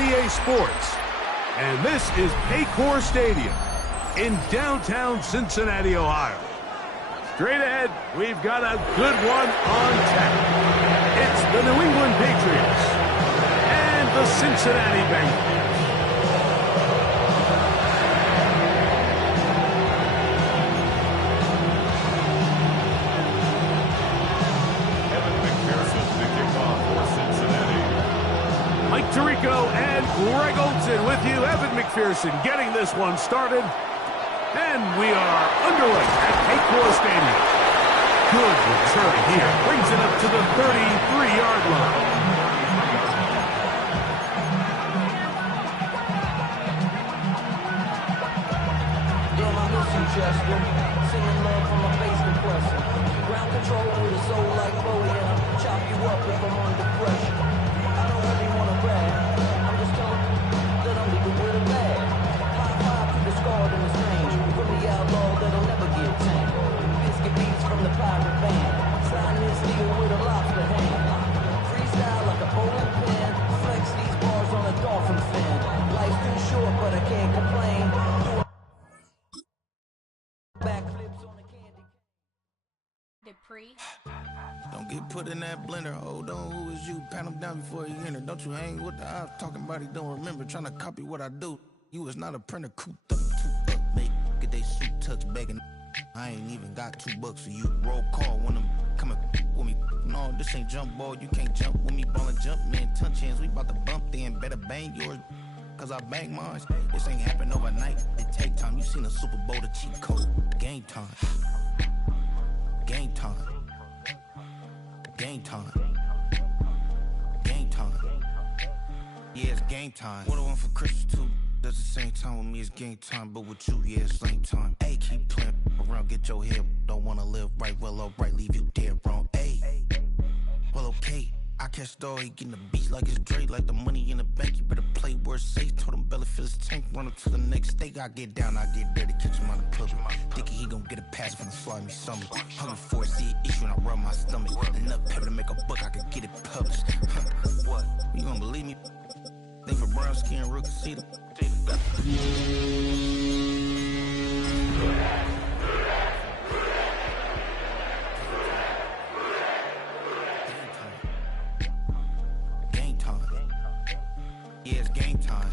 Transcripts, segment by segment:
28 Sports, and this is Paycor Stadium in downtown Cincinnati, Ohio. Straight ahead, we've got a good one on tap. It's the New England Patriots and the Cincinnati Bengals. Tirico and Greg Olsen with you. Evan McPherson getting this one started. And we are underway at Paycor Stadium. Good return here. Brings it up to the 33-yard line. Damn, I miss you, Chester. Singing love from my bass compressor. Ground control with a soul like Bowie, and I'll chop you up if I'm under pressure. I don't really want to brag. I'm just telling you that I'm leaving with a bag. High five to the scarred in the strange. From the outlaw that'll never get tamed. Biscuit beats from the pirate band. Sliding his steel with a lobster hand. Freestyle like a bowling pin. Flex these bars on a dolphin fin. Life's too short, but I can't complain. Backflips on the candy. Dupree. Don't get put in that blender. Hold on, who is you? Pat him down before you enter. Don't you hang with the ops talking about he don't remember. Trying to copy what I do. You was not a printer. Cooped up, tooped up, make get they suit touch begging. I ain't even got $2 for you. Roll call when I'm coming with me. No, this ain't jump ball. You can't jump with me. Ballin' jump, man. Touch hands. We bout to bump then. Better bang yours. Cause I bang mine. This ain't happen overnight. It take time. You seen a Super Bowl, the cheat code. Game time. Game time. Game time. Game time. Yeah, it's game time. What I want for Christmas too. That's the same time with me, it's game time. But with you, yeah, it's lame time. Hey, keep playing around, get your head. Don't wanna live right, well, alright, leave you dead wrong. Hey, well, okay. I catch the dog, he getting the beats like it's Dre, like the money in the bank. You better play where it's safe. Told him belly fill his tank, run up to the next state. I get down, I get dirty, catch him on the plug. Thinking he gon' get a pass from the slide me something. Hungry for it, see an issue and I rub my stomach. Enough paper to make a book, I could get it published. What? You gonna believe me? Think for brown skin, real conceited. Game time. Yeah, it's game time.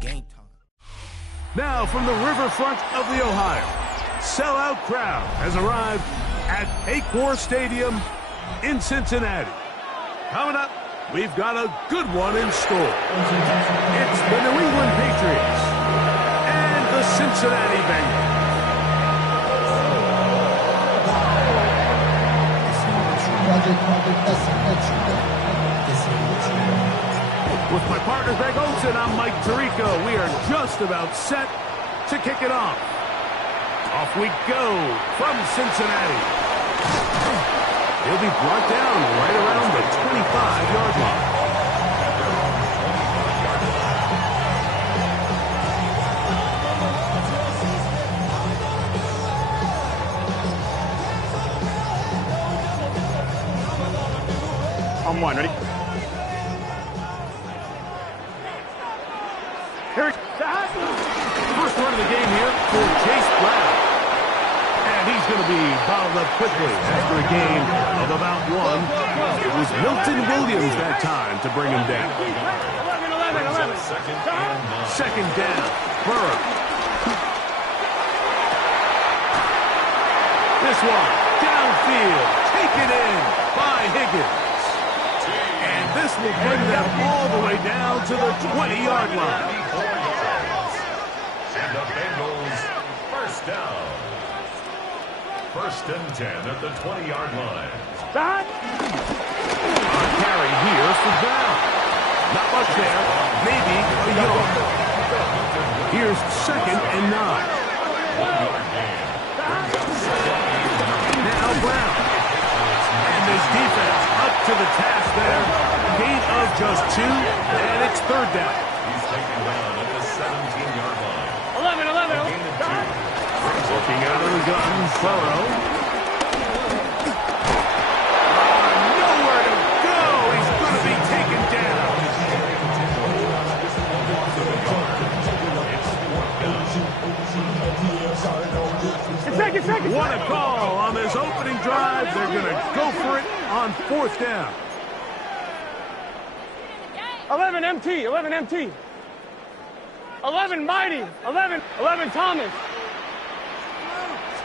Game time. Now from the riverfront of the Ohio, sellout crowd has arrived at Paycor Stadium in Cincinnati. Coming up, we've got a good one in store. It's the New England Patriots and the Cincinnati Bengals. With my partner Greg Olsen, I'm Mike Tirico. We are just about set to kick it off. Off we go from Cincinnati. He'll be brought down right around the 25-yard line. On one, ready? Here, First run of the game here for Chase Brown. And he's going to be bottled up quickly after a gain of about one. It was Milton Williams that time to bring him down. 11. Second down, Burrow. This one, downfield, taken in by Higgins. And this will bring them all the way down to the 20-yard line. And the Bengals first down. First and 10 at the 20-yard line. Back. A carry here for Brown. Not much there. Maybe a yard. Here's second and 9. 1-yard gain. Now Brown. And this defense up to the task there. Gain of just 2, and it's third down. He's taken down at the 17-yard line. 11. Gain of 2. Looking out of the gun, Burrow. Nowhere to go. He's going to be taken down. fourth down. 11 MT, 11 MT. 11 Mighty, 11 Thomas.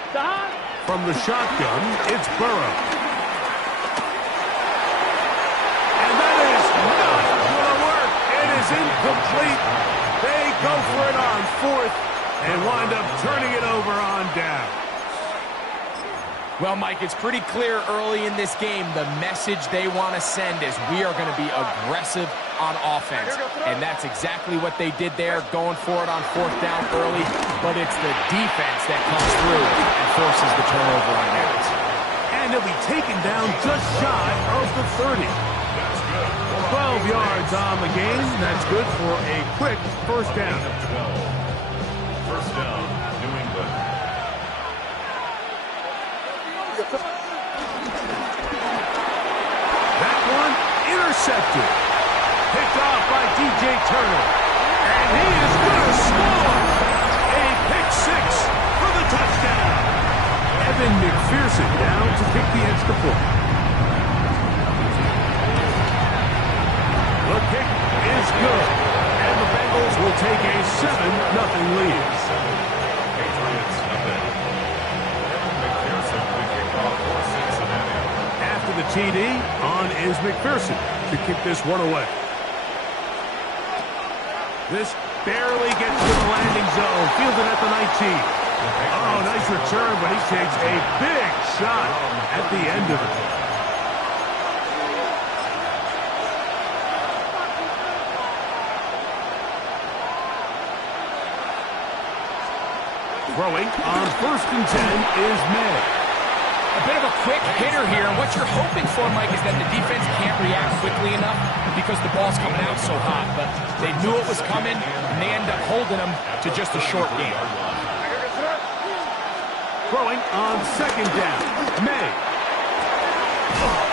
Stop. From the shotgun, it's Burrow. And that is not going to work. It is incomplete. They go for it on fourth and wind up turning it over on down. Well, Mike, it's pretty clear early in this game the message they want to send is we are going to be aggressive on offense. And that's exactly what they did there, going for it on fourth down early. But it's the defense that comes through and forces the turnover on downs. And he'll be taken down just shy of the 30. 12 yards on the game. That's good for a quick first down. First down, New England. That one intercepted. Picked off by DJ Turner. And he is going to score. A pick six for the touchdown. Evan McPherson down to kick the extra point. The kick is good. And the Bengals will take a 7-0 lead. Patriots, nothing. Evan McPherson, the kickoff for Cincinnati. After the TD, on is McPherson to kick this one away. This barely gets to the landing zone. Fielded at the 19. Oh, nice return, but he takes a big shot at the end of it. Throwing on 1st and 10 is May. A bit of a quick hitter here, and what you're hoping for, Mike, is that the defense can't react quickly enough because the ball's coming out so hot, but they knew it was coming, and they end up holding them to just a short game. Throwing on 2nd down, May.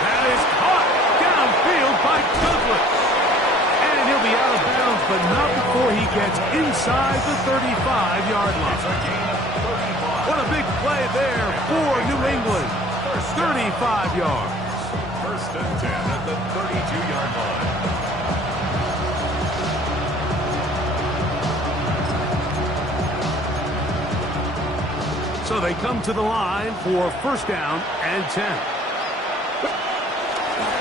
That is caught downfield by Douglas. And he'll be out of bounds, but not before he gets inside the 35-yard line. What a big play there for New England. 35 yards. First and 10 at the 32-yard line. So they come to the line for 1st down and 10.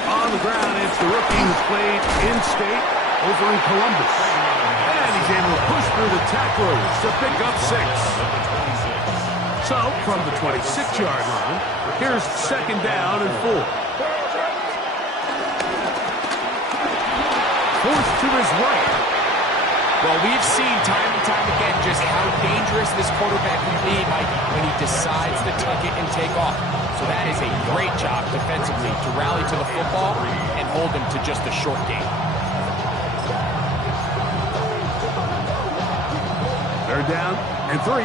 On the ground, it's the rookie who's played in-state over in Columbus. And he's able to push through the tacklers to pick up 6. So, from the 26-yard line, here's 2nd down and 4. Forced to his right. Well, we've seen time and time again just how dangerous this quarterback can be, Mike, when he decides to tuck it and take off. So that is a great job defensively to rally to the football and hold him to just a short game. 3rd down and 3.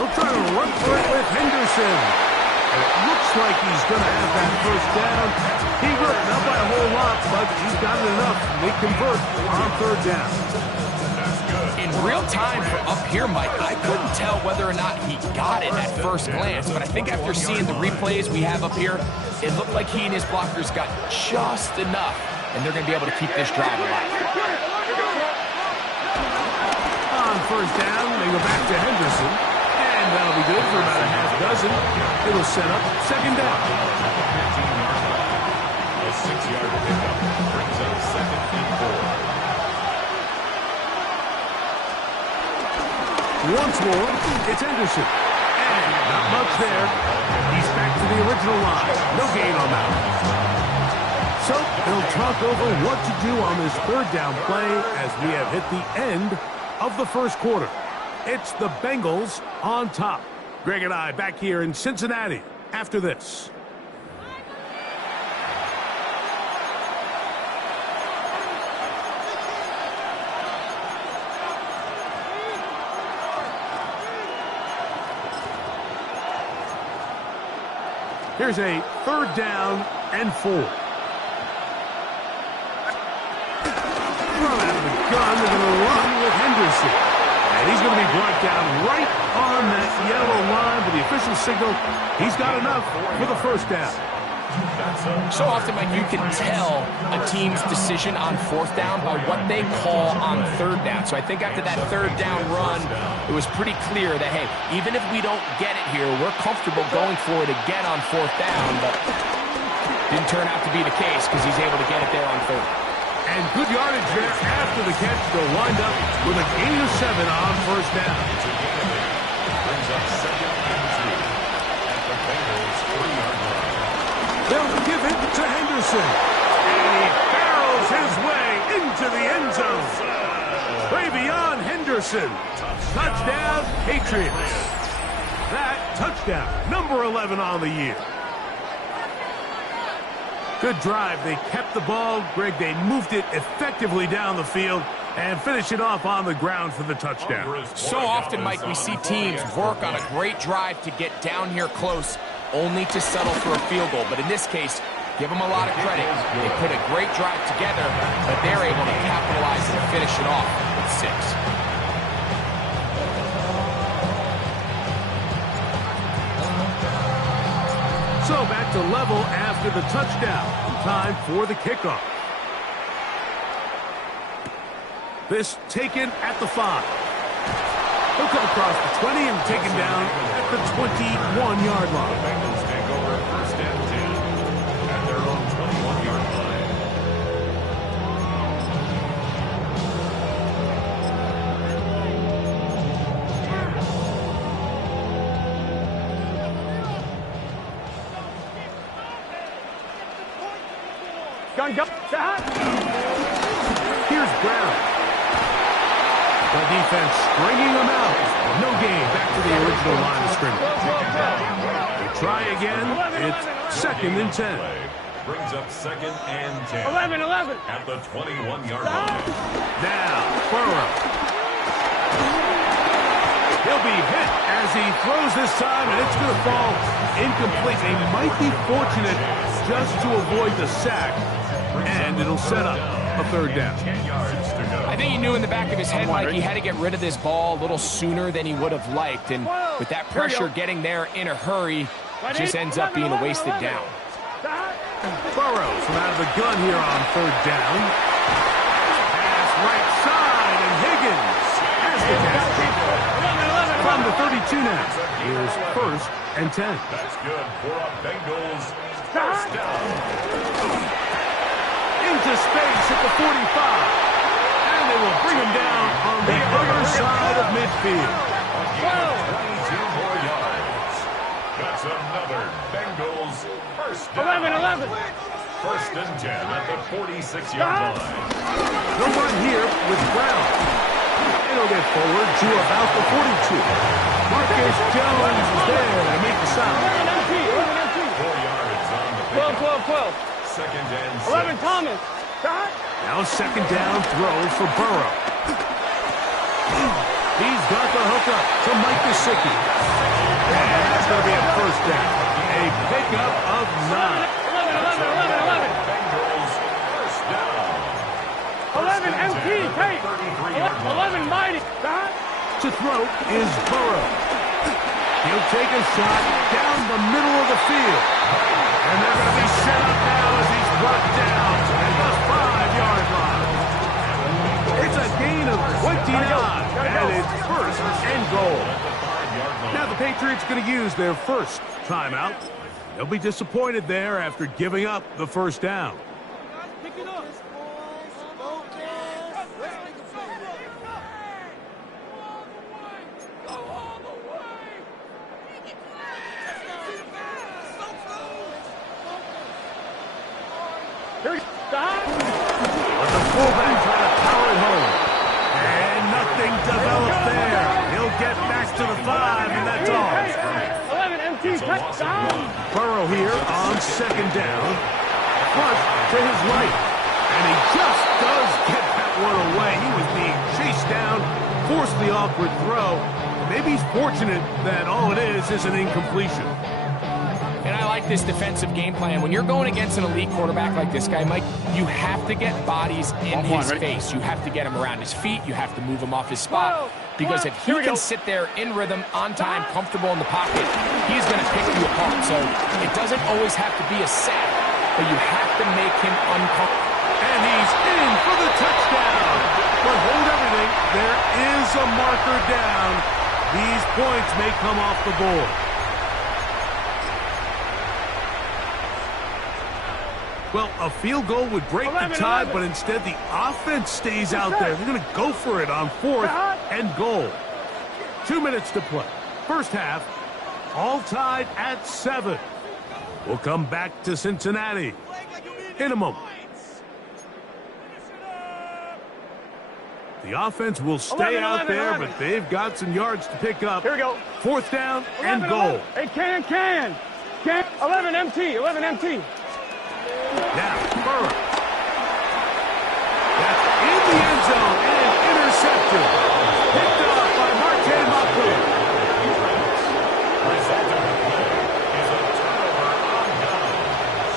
He'll try to run for it with Henderson. And it looks like he's going to have that 1st down. He worked not by a whole lot, but he's got it enough. They convert on 3rd down. In real time from up here, Mike, I couldn't tell whether or not he got it at first glance, but I think after seeing the replays we have up here, it looked like he and his blockers got just enough, and they're going to be able to keep this drive alive. On 1st down, they go back to Henderson. And that'll be good for about a half dozen. It'll set up 2nd down. A 6-yard pickup brings up 2nd and 4. Once more, it's Henderson. And not much there. He's back to the original line. No gain on that. So they'll talk over what to do on this 3rd down play as we have hit the end of the 1st quarter. It's the Bengals on top. Greg and I back here in Cincinnati after this. Here's a 3rd down and 4. Run out of the gun. They're going to run with Henderson. And he's going to be brought down right on that yellow line with the official signal. He's got enough for the first down. So often, Mike, you can tell a team's decision on fourth down by what they call on third down. So I think after that third down run, it was pretty clear that, hey, even if we don't get it here, we're comfortable going for it again on fourth down. But didn't turn out to be the case because he's able to get it there on third. And good yardage there after the catch. They'll wind up with a gain of 7 on first down. Brings up second and 2 at the Bengals' 3-yard line. They'll give it to Henderson. And he barrels his way into the end zone. Travion Henderson. Touchdown, Patriots. That touchdown, number 11 on the year. Good drive. They kept the ball. Greg, they moved it effectively down the field and finish it off on the ground for the touchdown. So often, Mike, we see teams work on a great drive to get down here close, only to settle for a field goal. But in this case, give them a lot of credit. They put a great drive together, but they're able to capitalize and finish it off with 6. So back to level after the touchdown. Time for the kickoff. This taken at the 5. He'll come across the 20 and taken down at the 21-yard line. The Bengals take over first and 10 at their own 21-yard line. Gun, go. Here's Brown. The defense stringing them out. No gain. Back to the original line of scrimmage. They try again. It's second and 10. Brings up second and 10 11. at the 21-yard line. Now, Burrow. He'll be hit as he throws this time, and it's going to fall incomplete. They might be fortunate just to avoid the sack, and it'll set up a third down. 10 yards to go. I think he knew in the back of his head, Mike, he had to get rid of this ball a little sooner than he would have liked. And with that pressure getting there in a hurry, it just ends up being a wasted down. Burrows from out of the gun here on third down. Pass right side, and Higgins has the catch. From the 32 now. Here's first and 10. That's good for a Bengals first down. Into space at the 45. And they will bring him down on the other side of midfield. 22 more yards. That's another Bengals first down. 11. First and 10 at the 46-yard line. No run here with Brown. It'll get forward to about the 42. Marcus Jones is there to make the stop. 4 yards on the pickup. 12. Second and 11, 6. Thomas. Now second down throw for Burrow. He's got the hookup to Mike Gesicki. And that's going to be a first down. A pickup of 9. 11. Bengals first down. 11, MT, Tate. 11, Mighty. To throw is Burrow. He'll take a shot down the middle of the field. And they're going to be set up now as he's brought down at the 5-yard line. It's a gain of 29, and it's first and goal. Now the Patriots going to use their first timeout. They'll be disappointed there after giving up the first down. But the fullback trying to power it home. And nothing developed there. He'll get back to the 5, and that's all. 11, MT, touchdown. Burrow here on second down. Flush to his right. And he just does get that one away. He was being chased down, forced the awkward throw. Maybe he's fortunate that all it is an incompletion. And I like this defensive game plan. When you're going against an elite quarterback like this guy, Mike, you have to get bodies in his face. You have to get him around his feet. You have to move him off his spot. because if he can sit there in rhythm, on time, comfortable in the pocket, he's going to pick you apart. So it doesn't always have to be a sack, but you have to make him uncomfortable. And he's in for the touchdown. But hold everything. There is a marker down. These points may come off the board. Well, a field goal would break the tie, but instead the offense stays out there. They're going to go for it on 4th and goal. 2 minutes to play. First half, all tied at 7. We'll come back to Cincinnati in a moment. The offense will stay out there, but they've got some yards to pick up. Here we go. 4th down and goal. Hey, can. 11 MT. Now, Burrow. That's in the end zone and intercepted. Picked off by Martin Motley. Result of the play is a turnover on downs.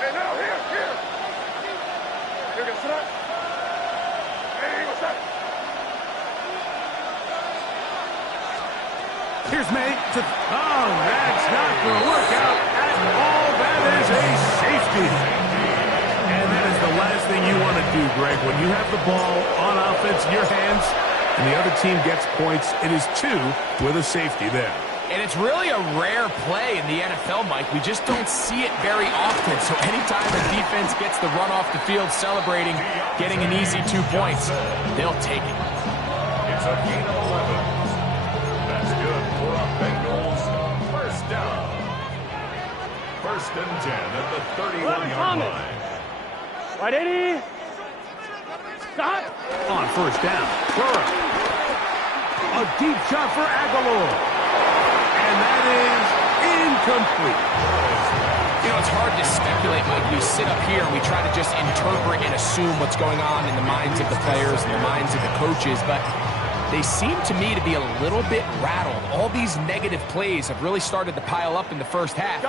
Hey, now, here. Here, go, sit up. Hey, what's up? Here's May to... Oh, that's not going to work out at all. That is a safety. And that is the last thing you want to do, Greg. When you have the ball on offense in your hands and the other team gets points, it is 2 with a safety there. And it's really a rare play in the NFL, Mike. We just don't see it very often. So anytime a defense gets the run off the field celebrating, getting an easy 2 points, they'll take it. It's a gain of 11. That's good for a Bengals first down. 1st and 10 at the 31-yard line. Right, 80. Stop. On 1st down, Burrow. A deep shot for Aguilar. And that is incomplete. You know, it's hard to speculate, Mike. We sit up here and we try to just interpret and assume what's going on in the minds of the players and the minds of the coaches, but they seem to me to be a little bit rattled. All these negative plays have really started to pile up in the first half.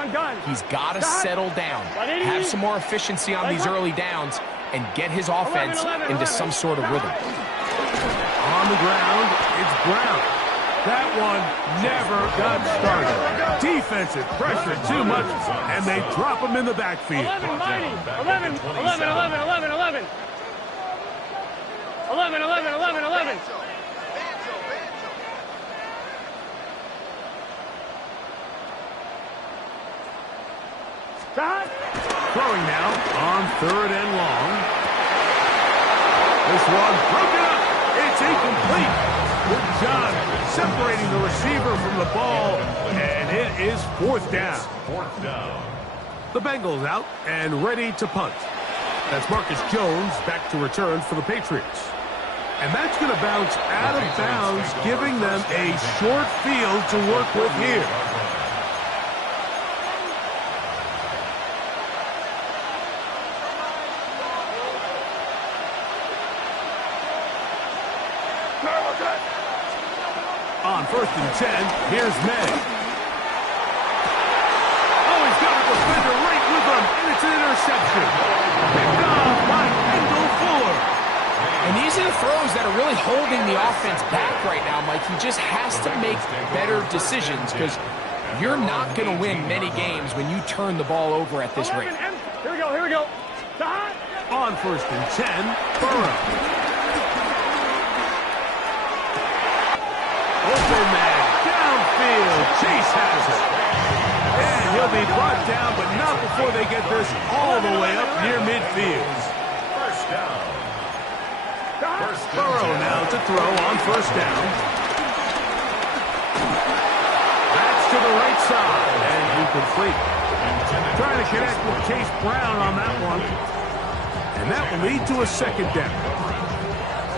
He's got to settle down, have some more efficiency on these early downs, and get his offense into some sort of rhythm. On the ground, it's Brown. That one never got started. Defensive pressure too much, and they drop him in the backfield. 11, mighty. 11. Stop. Throwing now on 3rd and long. This one broken up. It's incomplete. Good job separating the receiver from the ball, and it is 4th down. 4th down. The Bengals out and ready to punt. That's Marcus Jones back to return for the Patriots. And that's going to bounce out of bounds, giving them a short field to work with here. On 1st and 10, here's May. Oh, he's got a defender right with him, and it's an interception. Picked off by Kendall Fuller. And these are the throws that are really holding the offense back right now, Mike. He just has to make better decisions because you're not going to win many games when you turn the ball over at this rate. Here we go. Stop. On 1st and 10, Burrow. Open man, downfield, Chase has it. And he'll be brought down, but not before they get this all the way up near midfield. First down. Burrow now to throw on 1st down. That's to the right side, and incomplete. Trying to connect with Chase Brown on that one. And that will lead to a 2nd down.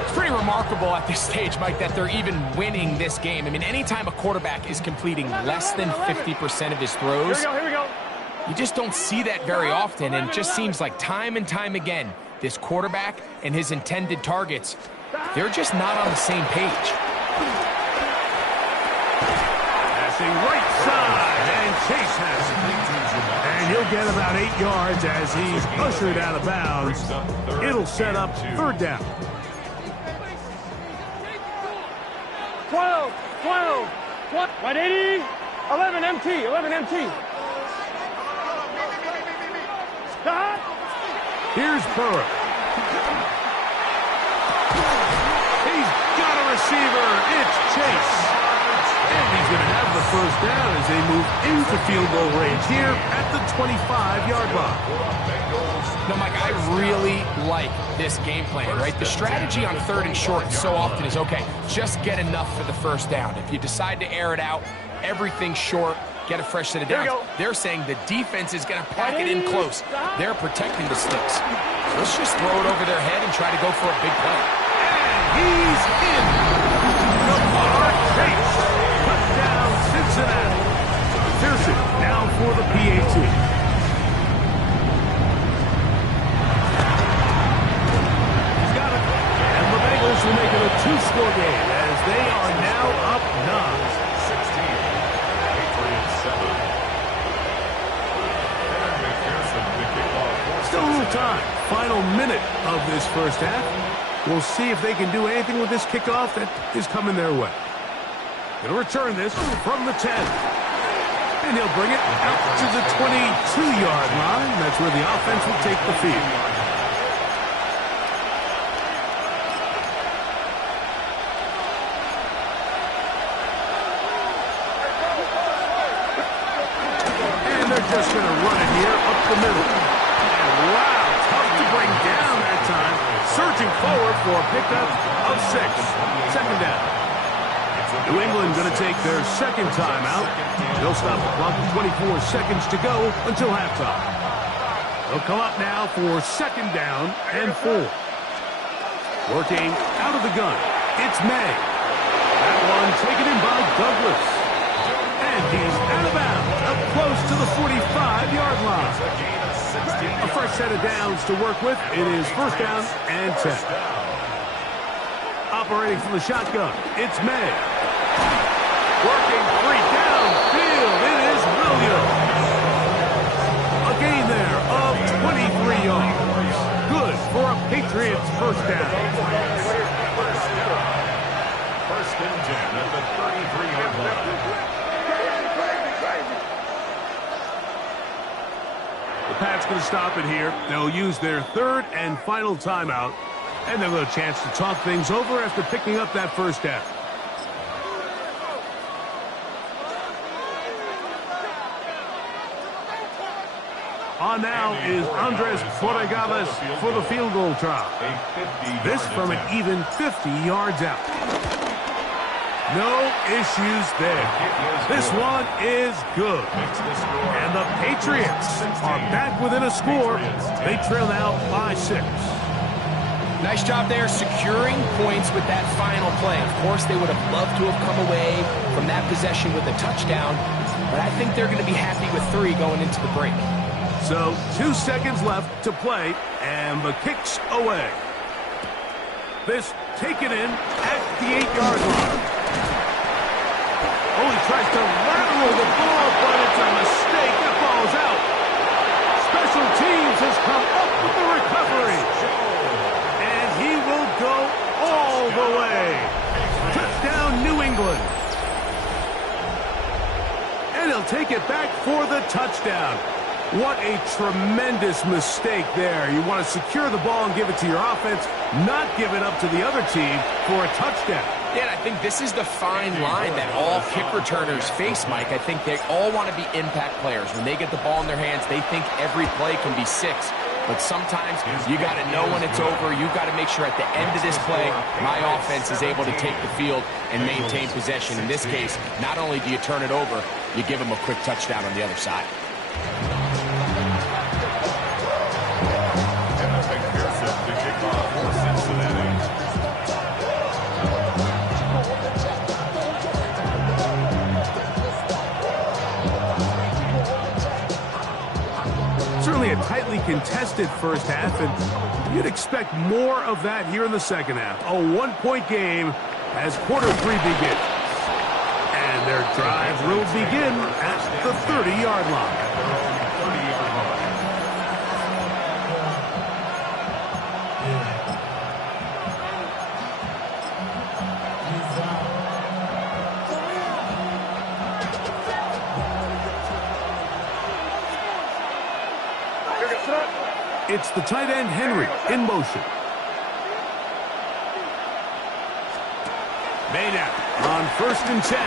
It's pretty remarkable at this stage, Mike, that they're even winning this game. I mean, anytime a quarterback is completing less than 50% of his throws, you just don't see that very often, and it just seems like time and time again, this quarterback and his intended targets, they're just not on the same page. Pass Passing right side, and Chase has it. And he'll get about 8 yards as he's ushered out of bounds. It'll set up third down. 12, 180, 11 MT, 11 MT. Stop. Here's Burrow. He's got a receiver. It's Chase. And he's going to have the first down as they move into field goal range here at the 25-yard line. No, Mike, I really like this game plan, right? The strategy on third and short so often is, okay, just get enough for the first down. If you decide to air it out, everything short, get a fresh set of downs. They're saying the defense is going to pack it in close. They're protecting the sticks. So let's just throw it over their head and try to go for a big play. And he's in. Lamar Chase. Touchdown, Cincinnati. Pearson now for the PAT. He's got it. And the Bengals will make it a 2-score game as they are now up 9. Still a little time. Final minute of this first half. We'll see if they can do anything with this kickoff that is coming their way. Going to return this from the 10. And he'll bring it out to the 22-yard line. That's where the offense will take the field. And they're just going to run it here up the middle. And wow, tough to bring down that time. Surging forward for a pickup of 6. Second down. New England going to take their second timeout. They'll stop the clock with 24 seconds to go until halftime. They'll come up now for second down and 4. Working out of the gun, it's May. That one taken in by Douglas. And he's out of bounds, up close to the 45-yard line. A fresh set of downs to work with. It is first down and 10. Operating from the shotgun, it's May. Working free downfield, it is Williams. A gain there of 23 yards. Good for a Patriots first down. First and 10 at the 33-yard line. The Pats going to stop it here. They'll use their third and final timeout. And they'll have a chance to talk things over after picking up that first down. On now is Andres Porregales for the field goal try. This from an even 50 yards out. No issues there. This one is good. And the Patriots are back within a score. They trail now by 6. Nice job there securing points with that final play. Of course, they would have loved to have come away from that possession with a touchdown, but I think they're going to be happy with 3 going into the break. So 2 seconds left to play, and the kick's away. This taken in at the 8-yard line. Oh, he tries to lateral the ball, but it's a mistake. That ball's out. Special teams has come up with the recovery. And he will go all the way. Touchdown, New England. And he'll take it back for the touchdown. What a tremendous mistake there. You want to secure the ball and give it to your offense, not give it up to the other team for a touchdown. Yeah, and I think this is the fine line that all kick returners face, Mike. I think they all want to be impact players. When they get the ball in their hands, they think every play can be 6. But sometimes you got to know when it's over. You got to make sure at the end of this play, my offense is able to take the field and maintain possession. In this case, not only do you turn it over, you give them a quick touchdown on the other side. Certainly a tightly contested first half, and you'd expect more of that here in the second half. A 1-point game as quarter 3 begins. And their drive will begin at the 30-yard line. It's the tight end, Henry, in motion. Made out on 1st and 10.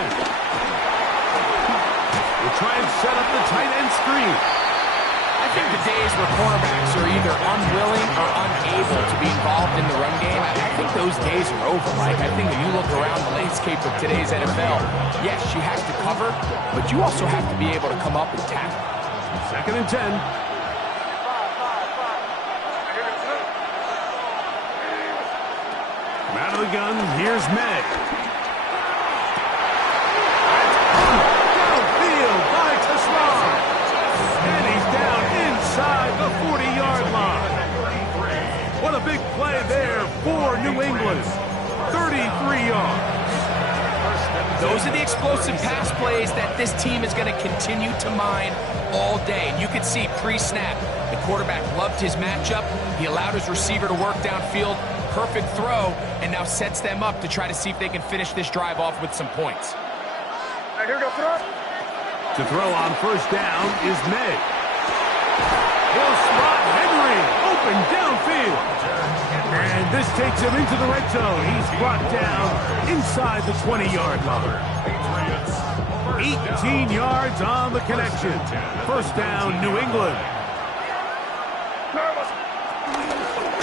We'll try and set up the tight end screen. I think the days where cornerbacks are either unwilling or unable to be involved in the run game, I think those days are over, Mike. I think when you look around the landscape of today's NFL, yes, you have to cover, but you also have to be able to come up and tackle. 2nd and 10. Out of the gun, here's May. Downfield by Tesman. And he's down inside the 40-yard line. What a big play there for New England. 33 yards. Those are the explosive pass plays that this team is going to continue to mine all day. And you can see pre-snap, the quarterback loved his matchup. He allowed his receiver to work downfield. Perfect throw, and now sets them up to try to see if they can finish this drive off with some points. Right, here we go, throw. To throw on 1st down is May. He'll spot Henry open downfield. And this takes him into the red zone. He's brought down inside the 20-yard line. 18 yards on the connection. 1st down, New England.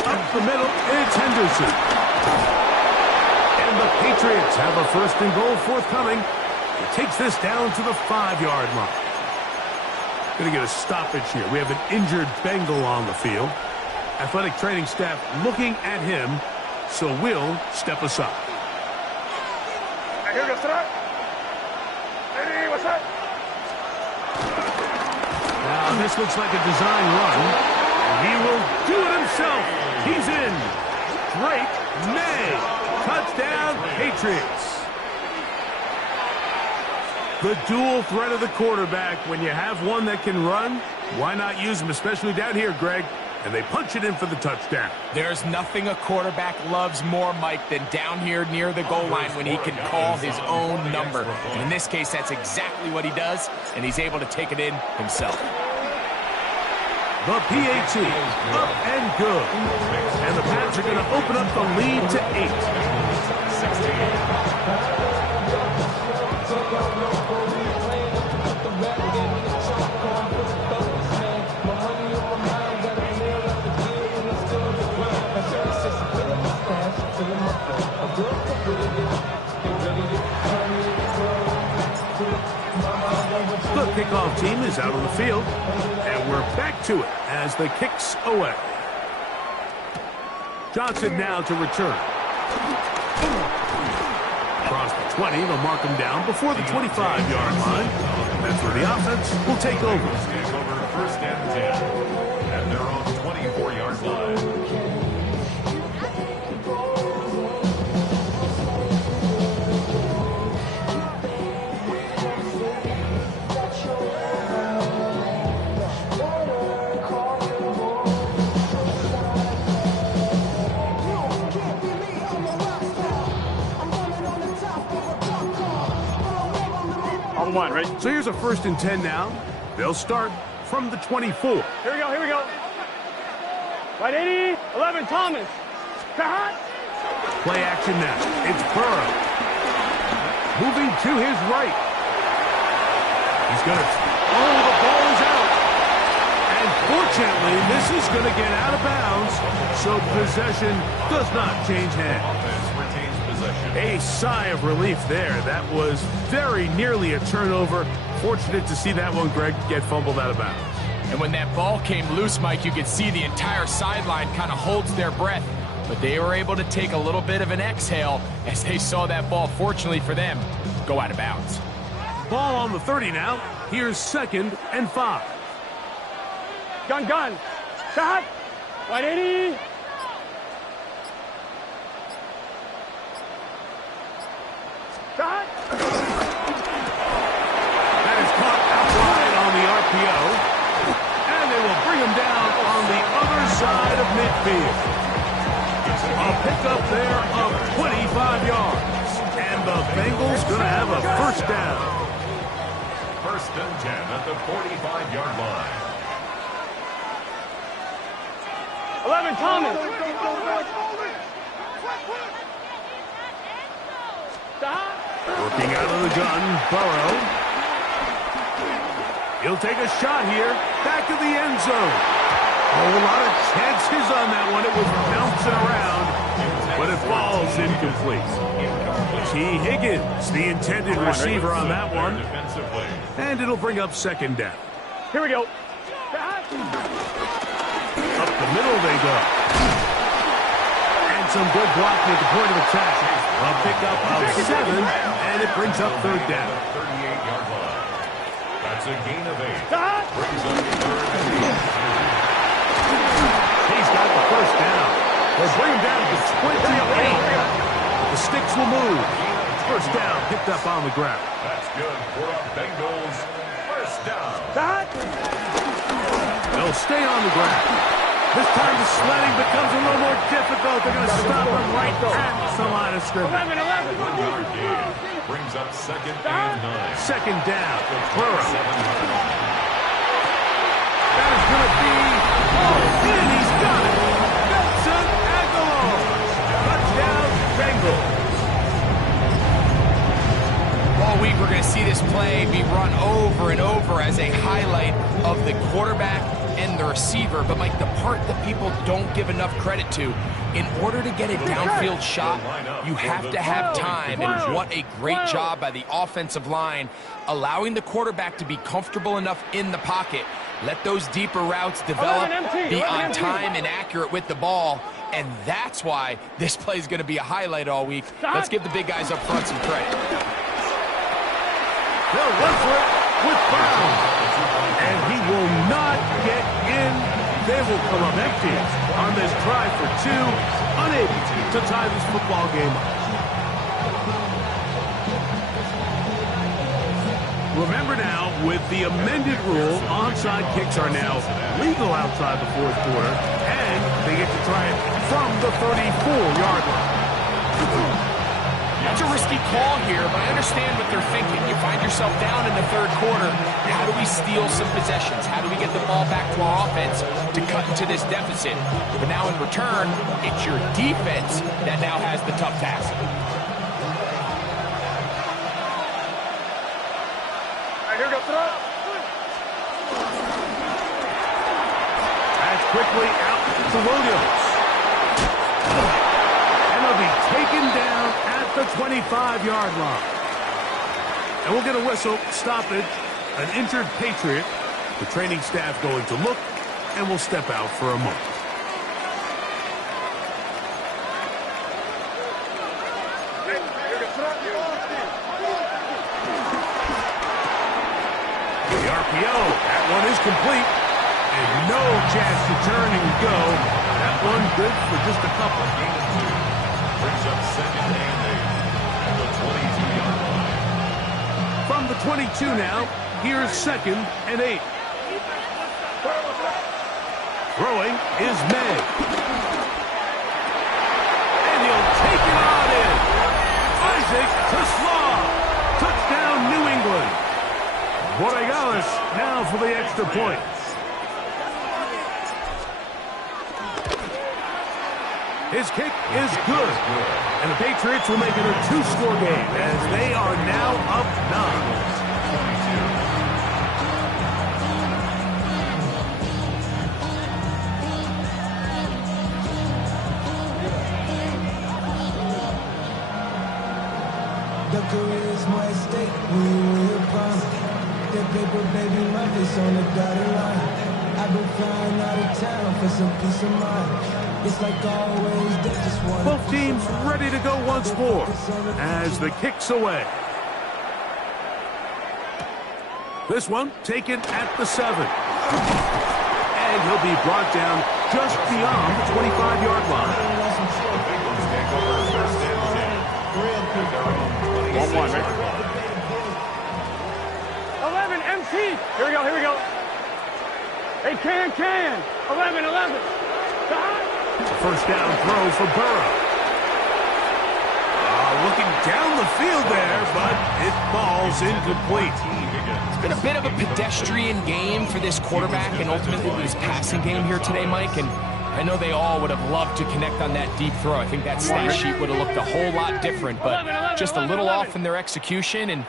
Up the middle, it's Henderson. And the Patriots have a 1st and goal forthcoming. He takes this down to the 5-yard line. Going to get a stoppage here. We have an injured Bengal on the field. Athletic training staff looking at him, so we'll step aside. Here we go, start. Hey, what's up? Now, this looks like a design run. He will do it himself. He's in. Drake May. Touchdown, Patriots. The dual threat of the quarterback. When you have one that can run, why not use him, especially down here, Greg? And they punch it in for the touchdown. There's nothing a quarterback loves more, Mike, than down here near the goal line when he can call his own number. And in this case, that's exactly what he does, and he's able to take it in himself. The PAT, up and good. And the Pats are going to open up the lead to 8. The kickoff team is out on the field, and we're back to it as the kick's away. Johnson now to return. Across the 20, they'll mark him down before the 25-yard line. That's where the offense will take over. Take over 1st and 10 at their own 24-yard line. One, right? So here's a 1st and 10 now. They'll start from the 24. Here we go, here we go. Right 80, 11, Thomas. Play action now. It's Burrow. Moving to his right. He's going to... Oh, the ball is out. And fortunately, this is going to get out of bounds, so possession does not change hands. Offense retains possession. A sigh of relief there. That was very nearly a turnover. Fortunate to see that one, Greg, get fumbled out of bounds. And when that ball came loose, Mike, you could see the entire sideline kind of holds their breath. But they were able to take a little bit of an exhale as they saw that ball, fortunately for them, go out of bounds. Ball on the 30 now. Here's 2nd and 5. Gun. Shot. Right 80. Shot. field. A pickup there of 25 yards. And the Bengals going to have a first down. First and 10 at the 45-yard line. 11, Thomas. Working out of the gun, Burrow. He'll take a shot here. Back to the end zone. A lot of chances on that one. It was bouncing around, but it falls incomplete. T. Higgins, the intended receiver on that one. And it'll bring up second down. Here we go. Up the middle they go. And some good blocking at the point of attack. A pickup of 7, and it brings up third down. 38-yard line. That's a gain of 8. Brings up third and 8. He's got the first down. They'll bring him down to 28. The sticks will move. First down picked up on the ground. That's good for a Bengals first down. They'll stay on the ground. This time the sledding becomes a little more difficult. They're going to stop him right at the line of scrimmage. 11. 1-yard gain. Brings up second and 9. Second down. Burrow. That is going to be... Oh, and he's got it. Nelson Aguilar. Touchdown, Bengals. All week we're going to see this play be run over and over as a highlight of the quarterback and the receiver. But, Mike, the part that people don't give enough credit to, in order to get a downfield shot, you have to have time. And what a great job by the offensive line, allowing the quarterback to be comfortable enough in the pocket. Let those deeper routes develop, be on time and accurate with the ball. And that's why this play is going to be a highlight all week. Let's give the big guys up front some credit. They'll run for it with Brown. And he will not get in. They will come up empty on this try for 2. Unable to tie this football game up. Remember now, with the amended rule, onside kicks are now legal outside the fourth quarter, and they get to try it from the 34-yard line. That's a risky call here, but I understand what they're thinking. You find yourself down in the third quarter. How do we steal some possessions? How do we get the ball back to our offense to cut into this deficit? But now in return, it's your defense that now has the tough task. Here we go. That's quickly out to Williams. And they'll be taken down at the 25-yard line. And we'll get a whistle, stoppage, an injured Patriot. The training staff going to look, and we'll step out for a moment. The RPO, that one is complete. And no chance to turn and go. That one good for just a couple. Brings up second and 8 at the 22-yard line. From the 22 now, here's second and 8. Throwing is May. And he'll take it on in. Isaac to Slaw. Touchdown, New England. Borregales now for the extra point. His kick is good. And the Patriots will make it a 2-score game as they are now up 9. The career is more at stake when you win your prime. That paper, baby, my face on the dotted line. I've been flying out of town for some peace of mind. It's like always, they just want both teams ready to go once more as the kick's away. This one taken at the 7. And he'll be brought down just beyond the 25-yard line. One, man. 11, MC. Here we go. Hey, can. 11. First down throw for Burrow. Looking down the field there, but it falls incomplete. It's been a bit of a pedestrian game for this quarterback and ultimately this passing game here today, Mike. And I know they all would have loved to connect on that deep throw. I think that stat sheet would have looked a whole lot different, but just a little off in their execution and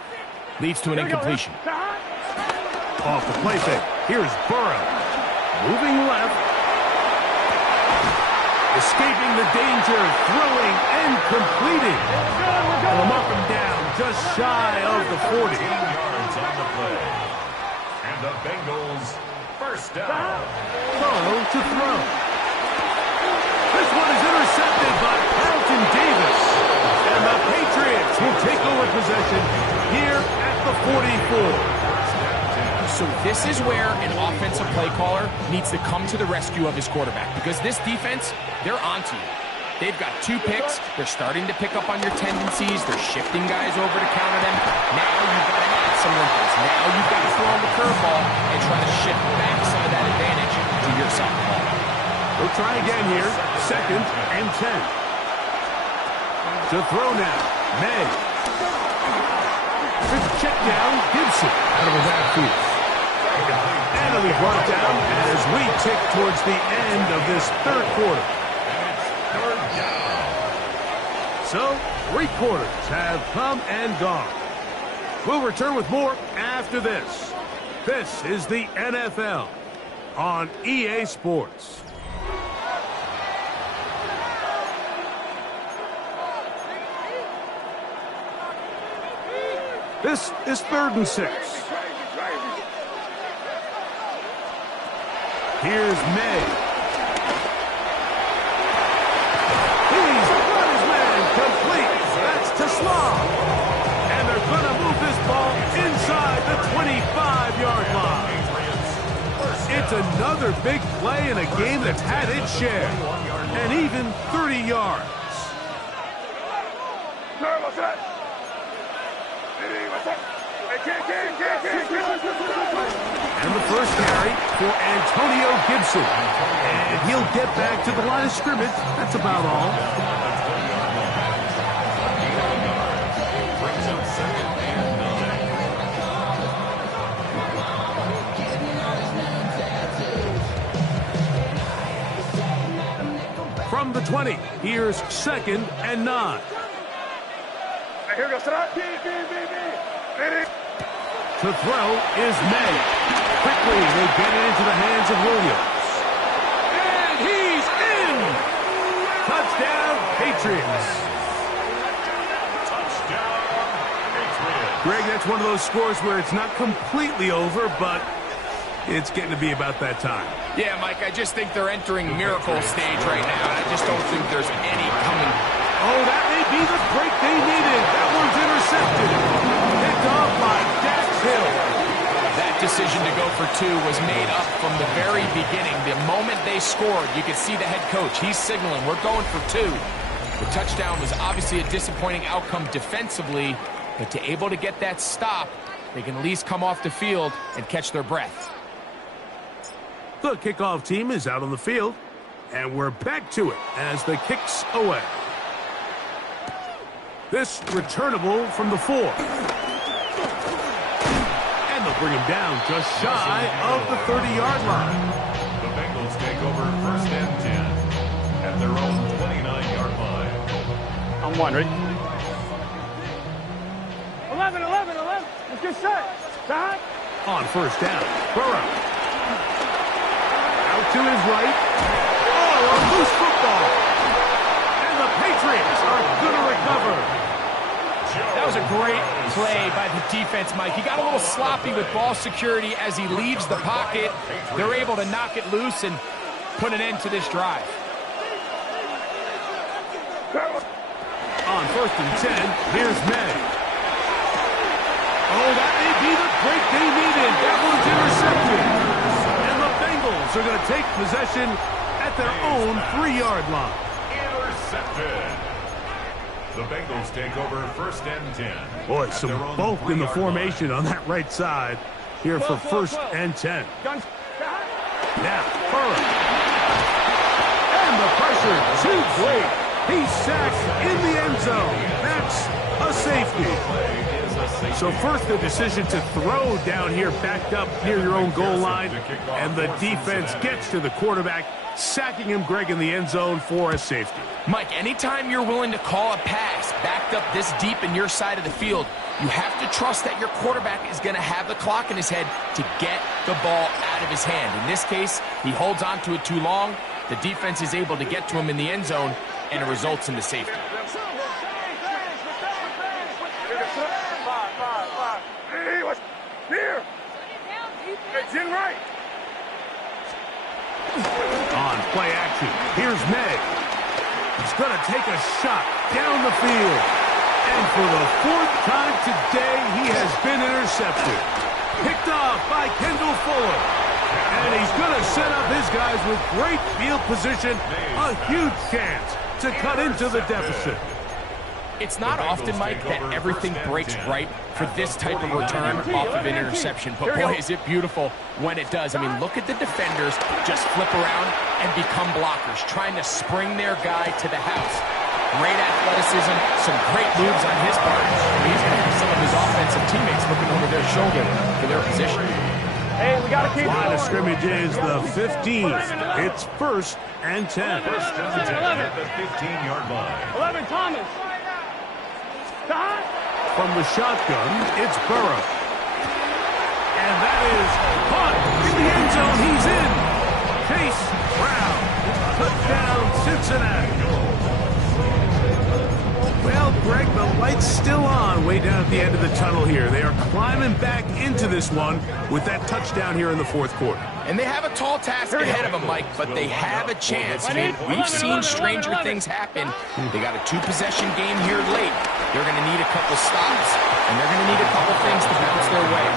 leads to an incompletion. Off the play fake. Here's Burrow. Moving left. Escaping the danger. Throwing and completing. Will knock him down just shy of the 40. 10 yards on the play. And the Bengals first down. Burrow to throw. This one is intercepted by Carlton Davis. And the Patriots will take over possession here at the 44. So this is where an offensive play caller needs to come to the rescue of his quarterback, because this defense, they're onto you. They've got 2 picks. They're starting to pick up on your tendencies. They're shifting guys over to counter them. Now you've got to add some wrinkles. Now you've got to throw on the curveball and try to shift back some of that advantage to your side. We'll try again here. 2nd and 10. To throw now. May. Check down. Gibson out of the backfield. And it'll be brought down as we tick towards the end of this 3rd quarter. So, 3 quarters have come and gone. We'll return with more after this. This is the NFL on EA Sports. This is 3rd and 6. Here's May. He's got his man complete. That's to Slav. And they're going to move this ball inside the 25-yard line. It's another big play in a game that's had its share. And even 30 yards. And the first carry for Antonio Gibson. And he'll get back to the line of scrimmage. That's about all. Brings up 2nd and 9. From the 20, here's 2nd and 9. Here goes To throw is May. Quickly, they get it into the hands of Williams. And he's in! Touchdown, Patriots. Touchdown, Patriots. Greg, that's one of those scores where it's not completely over, but it's getting to be about that time. Yeah, Mike, I just think they're entering miracle stage right now, and I just don't think there's any coming. Oh, that may be the break they needed. That one's intercepted. Picked off by Dax Hill. That decision to go for 2 was made up from the very beginning. The moment they scored, you could see the head coach. He's signaling, we're going for 2. The touchdown was obviously a disappointing outcome defensively, but to able to get that stop, they can at least come off the field and catch their breath. The kickoff team is out on the field, and we're back to it as the kick's away. This returnable from the 4. And they'll bring him down just shy of the 30-yard line. The Bengals take over 1st and 10 at their own 29-yard line. I'm 1, ready? 11. Let's get set. Stop. On 1st down, Burrow. Out to his right. Oh, a loose football. And the Patriots are going to recover. That was a great play by the defense, Mike. He got a little sloppy with ball security as he leaves the pocket. They're able to knock it loose and put an end to this drive. On 1st and 10, here's May. Oh, that may be the break they needed. That one's intercepted. And the Bengals are going to take possession at their own 3-yard line. Intercepted. The Bengals take over 1st and 10. Boy, some bulk in the formation on that right side here for 1st and 10. Now, Burrow. And the pressure, too great. He's sacked in the end zone. That's a safety. So first the decision to throw down here backed up near your own goal line, and the defense gets to the quarterback, sacking him, Greg, in the end zone for a safety. Mike, anytime you're willing to call a pass backed up this deep in your side of the field, you have to trust that your quarterback is going to have the clock in his head to get the ball out of his hand. In this case, he holds on to it too long. The defense is able to get to him in the end zone, and it results in the safety. Here! It's in right! On play action, here's May. He's going to take a shot down the field. And for the fourth time today, he has been intercepted. Picked off by Kendall Fuller. And he's going to set up his guys with great field position. A huge chance to cut into the deficit. It's not often, Mike, that everything breaks right for this type of return off of an interception. But boy, is it beautiful when it does. I mean, look at the defenders just flip around and become blockers, trying to spring their guy to the house. Great athleticism, some great moves on his part. He's going to have some of his offensive teammates looking over their shoulder for their position. Hey, we got to keep Line going. of scrimmage is the 15. It's 1st and 10. First down 10 at the 15-yard line. 11, Thomas. Stop. From the shotgun, it's Burrow. And that is caught in the end zone. He's in. Chase Brown. Touchdown, Cincinnati. Well, Greg, the light's still on way down at the end of the tunnel here. They are climbing back into this one with that touchdown here in the fourth quarter. And they have a tall task ahead of them, Mike, but they have a chance. I mean, we've seen stranger things happen. They got a two-possession game here late. They're going to need a couple stops, and they're going to need a couple things to bounce their way.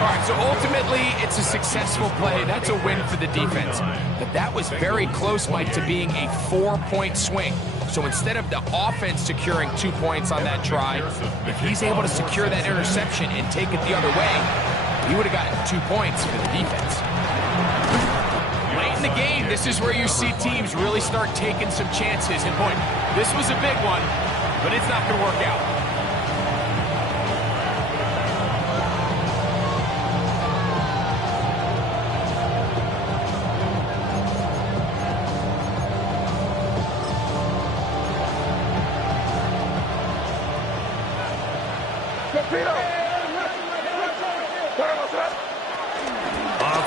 All right, so ultimately, it's a successful play. That's a win for the defense. But that was very close, Mike, to being a 4-point swing. So instead of the offense securing 2 points on that try, if he's able to secure that interception and take it the other way, he would have gotten 2 points for the defense. Late in the game, this is where you see teams really start taking some chances. And boy, this was a big one, but it's not going to work out.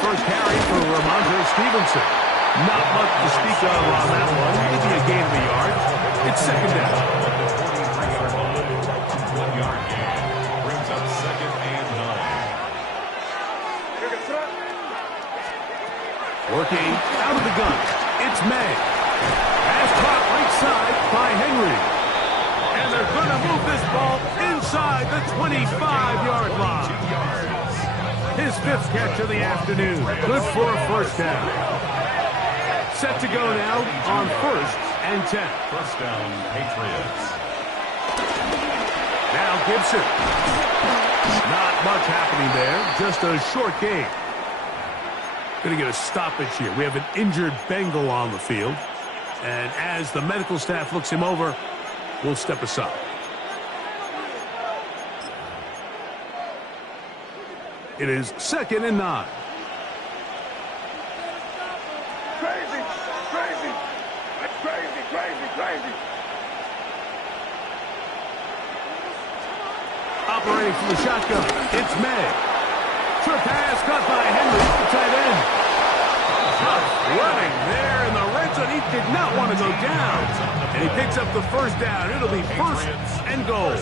First carry for Ramondre Stevenson. Not much to speak of on that one. Maybe a gain of a yard. It's second down. 1-yard gain. Brings up 2nd and 9. Working out of the gun. It's May. Pass caught right side by Henry. And they're going to move this ball inside the 25-yard line. His 5th catch of the afternoon. Good for a first down. Set to go now on 1st and 10. First down, Patriots. Now Gibson. Not much happening there. Just a short game. Going to get a stoppage here. We have an injured Bengal on the field. And as the medical staff looks him over, we'll step aside. It is 2nd and 9. Crazy, crazy. That's crazy, crazy, crazy. Operating from the shotgun, it's May. Short pass caught by Henry, the tight end. Tough running there in the red zone. He did not want to go down. And he picks up the first down. It'll be 1st and goal.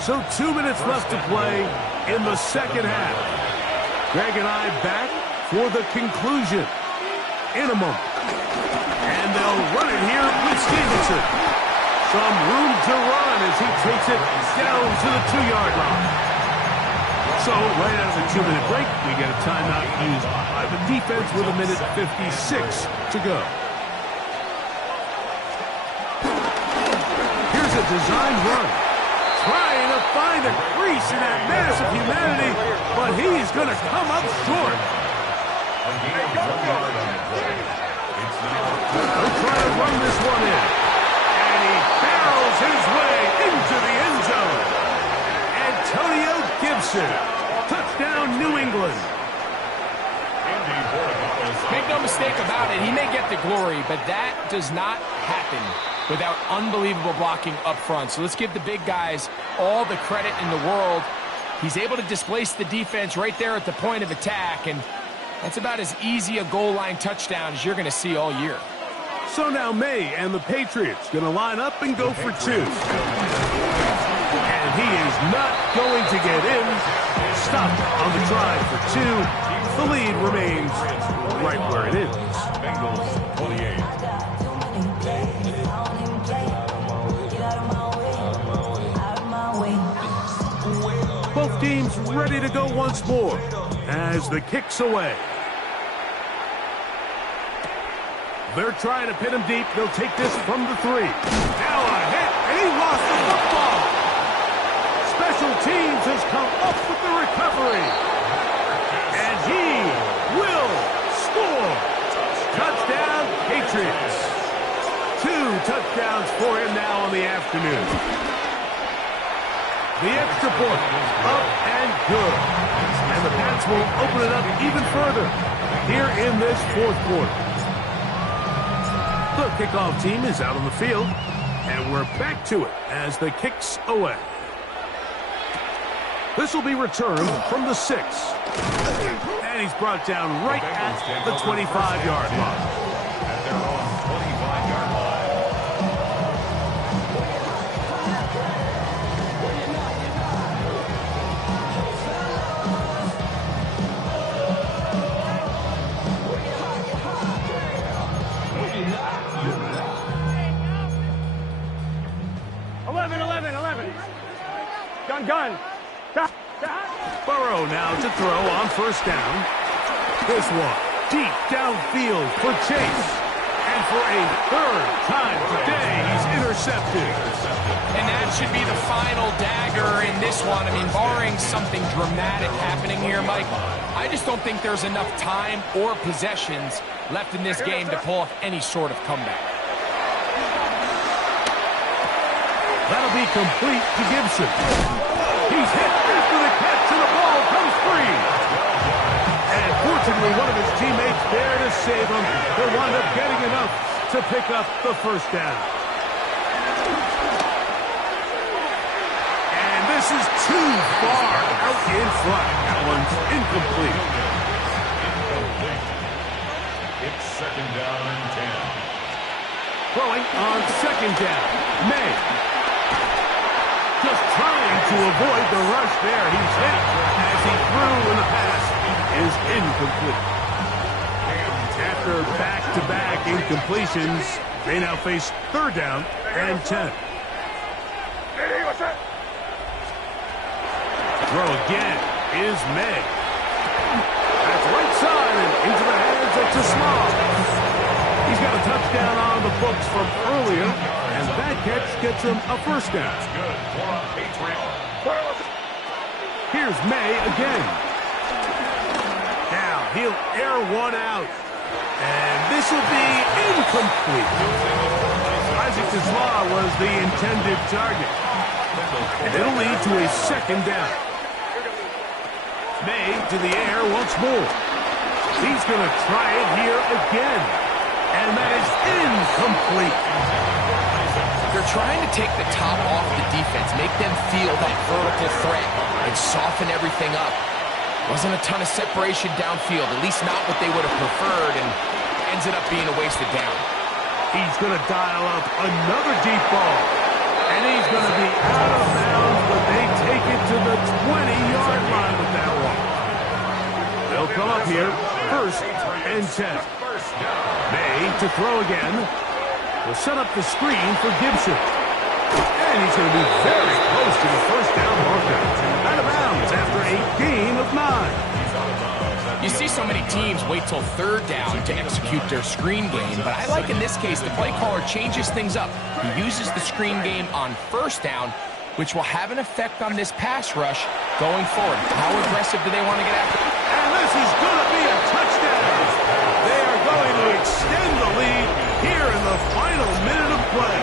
So 2 minutes left to play in the second half. Greg and I back for the conclusion in a moment. And they'll run it here with Stevenson. Some room to run as he takes it down to the 2-yard line. So right out of the 2-minute break, we get a timeout used by the defense with 1:56 to go. Here's a designed run. Trying to find a crease in that mass of humanity, but he's going to come up short. A gain of 1 yard on the play. He'll try to run this one in. And he barrels his way into the end zone. Antonio Gibson. Touchdown, New England. Make no mistake about it, he may get the glory, but that does not happen without unbelievable blocking up front. So let's give the big guys all the credit in the world. He's able to displace the defense right there at the point of attack, and that's about as easy a goal line touchdown as you're going to see all year. So now May and the Patriots going to line up and go for two. And he is not going to get in. Stopped on the drive for two. The lead remains right where it is. Bengals 28. Both teams ready to go once more as the kick's away. They're trying to pin him deep. They'll take this from the 3. Now a hit, and he lost the football. Special teams has come up with the recovery. And he will score. Touchdown, Patriots. 2 touchdowns for him now on the afternoon. The extra point, up and good. And the Pats will open it up even further here in this fourth quarter. The kickoff team is out on the field, and we're back to it as the kick's away. This will be returned from the 6. And he's brought down right at the 25-yard line. At their own 25-yard line. 11. Gun. Burrow now to throw on first down. This one deep downfield for Chase. And for a third time today, he's intercepted. And that should be the final dagger in this one. I mean, barring something dramatic happening here, Mike, I just don't think there's enough time or possessions left in this game to pull off any sort of comeback. That'll be complete to Gibson. He's hit after the catch, and the ball comes free. And fortunately, one of his teammates there to save him. He'll wind up getting enough to pick up the first down. And this is too far out in front. That one's incomplete. It's second down and 10. Throwing on second down. May. Just trying to avoid the rush there. He's hit as he threw, and the pass is incomplete. After back-to-back incompletions, they now face third down and 10. Throw again is May. That's right side and into the hands of Tasman. He's got a touchdown on the books from earlier, and that catch gets him a first down. Good for a Patriot. Here's May again. Now he'll air one out, and this will be incomplete. Isaac Tasman was the intended target, and it'll lead to a second down. May to the air once more. He's going to try it here again, and that is incomplete. They're trying to take the top off the defense, make them feel that vertical threat, and soften everything up. Wasn't a ton of separation downfield, at least not what they would have preferred, and ended up being a wasted down. He's going to dial up another deep ball, and he's going to be out of bounds, but they take it to the 20-yard line with that one. They'll come up here, first and 10. May to throw again. Will set up the screen for Gibson. And he's going to be very close to the first down marker. Out of bounds after a gain of 9. You see so many teams wait till third down to execute their screen game, but I like in this case the play caller changes things up. He uses the screen game on first down, which will have an effect on this pass rush going forward. How aggressive do they want to get after? And this is going to be a touchdown. They are going to extend the final minute of play.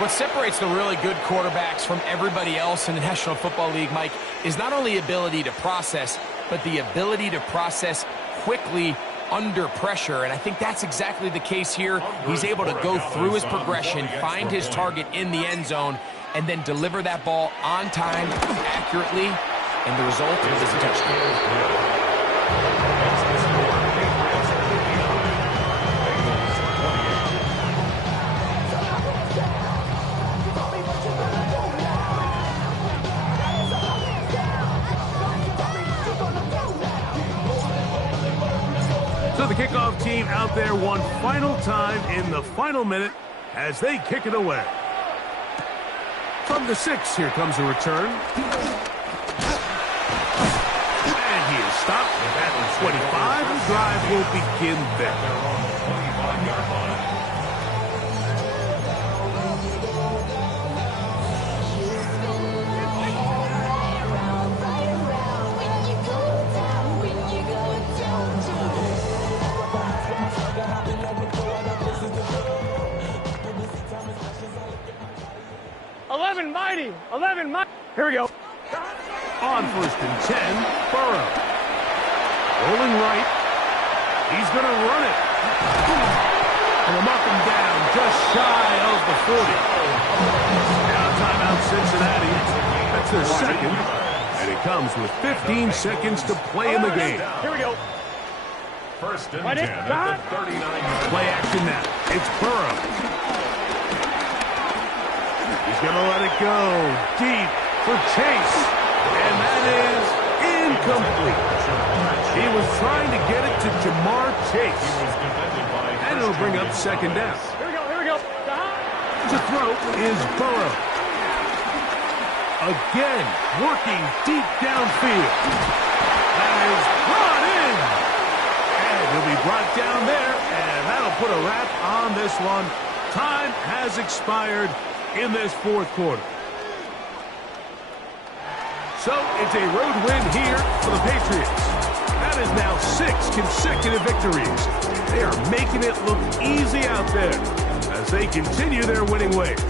What separates the really good quarterbacks from everybody else in the National Football League, Mike, is not only ability to process, but the ability to process quickly under pressure, and I think that's exactly the case here. He's able to go through his progression, find his target in the end zone, and then deliver that ball on time, accurately, and the result is a touchdown. So the kickoff team out there one final time in the final minute as they kick it away. From the 6, here comes a return. And he is stopped at the 25. The drive will begin there. Here we go. On 1st and 10, Burrow. Rolling right. He's going to run it. And they'll mark him down just shy of the 40. Now timeout Cincinnati. That's their second. And it comes with 15 seconds to play in the game. Here we go. 1st and 10 at the 39. Play action now. It's Burrow. He's going to let it go deep for Chase. And that is incomplete. He was trying to get it to Jamar Chase. And it'll bring up 2nd down. Here we go. To throw is Burrow. Again, working deep downfield. That is brought in. And he'll be brought down there. And that'll put a wrap on this one. Time has expired in this 4th quarter. So it's a road win here for the Patriots. That is now 6 consecutive victories. They are making it look easy out there as they continue their winning ways.